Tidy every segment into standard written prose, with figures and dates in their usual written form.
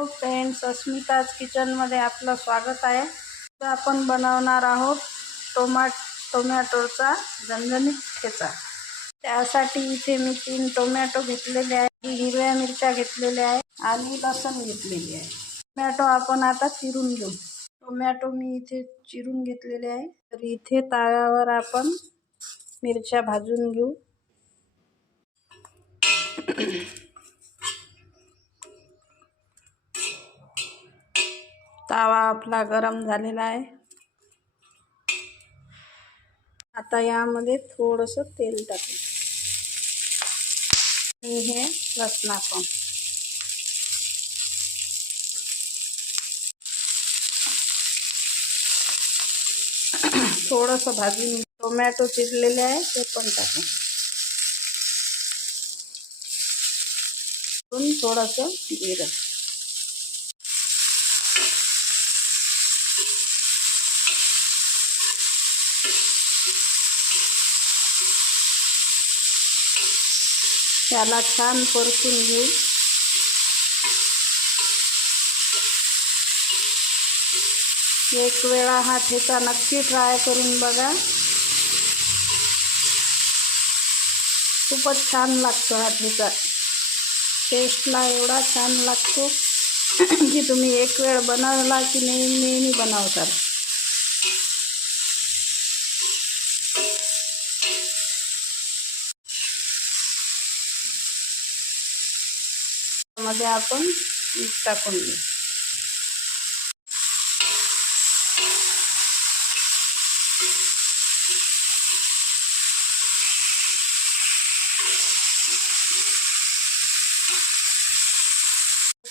Hello friends, अस्मिताज किचनमध्ये आपलं स्वागत आहे. तर आपण बनवणार आहोत टोमॅटोचा झणझणीत ठेचा. त्यासाठी इथे मी 3 टोमॅटो घेतलेले आहे, हिरव्या मिरच्या घेतलेल्या आहे आणि लसूण घेतलेली आहे. टोमॅटो आपण आता चिरून घेऊ. टोमॅटो मी इथे चिरून घेतलेले आहे. तर इथे तव्यावर आपण मिरच्या भाजून घेऊ. तवा आपला गरम झालेला आहे. आता यामध्ये थोडंसं तेल टाकू. हे लसण आपण थोडंसं भाजून टोमॅटो चिरलेले आहे ते पण टाकू. थोडंसं जिरं. त्याला छान परतून घेऊ. एक वेळा हा ठेचा नक्की ट्राय करून बघा. खूपच छान लागतो हा ठेचा. टेस्टला एवढा छान लागतो की तुम्ही एक वेळ बनवला की नेहमी बनवता. मध्ये आपण मीठ टाकून घेऊ.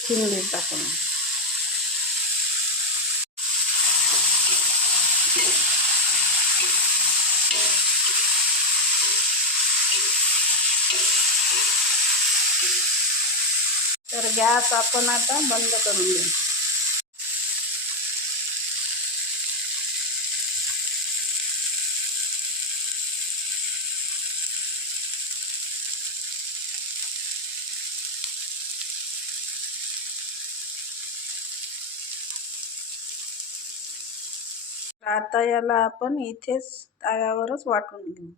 कोथिंबीर टाकून तर गॅस आपण आता बंद करून घेऊ. आता याला आपण इथेच तव्यावरच वाटून घेऊ.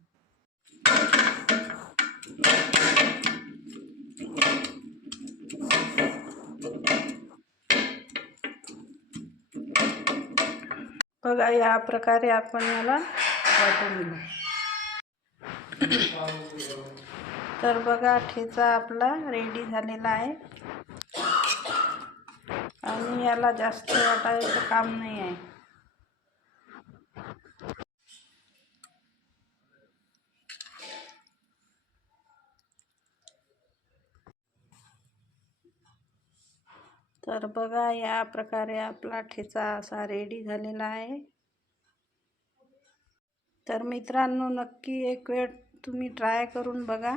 बघा, या प्रकारे आपण याला वाटून घेऊ. तर बघा, ठेचा आपला रेडी झालेला आहे आणि याला जास्त वाटायचं काम नाही आहे. तर बघा, या प्रकारे आपला ठेचा असा रेडी झालेला आहे. तर मित्रांनो, नक्की एक वेळ तुम्ही ट्राय करून बघा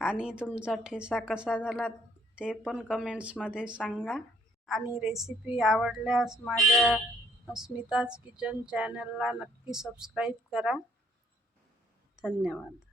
आणि तुमचा ठेचा कसा झाला ते पण कमेंट्समध्ये सांगा. आणि रेसिपी आवडल्यास माझ्या अस्मिताज किचन चॅनलला नक्की सबस्क्राईब करा. धन्यवाद.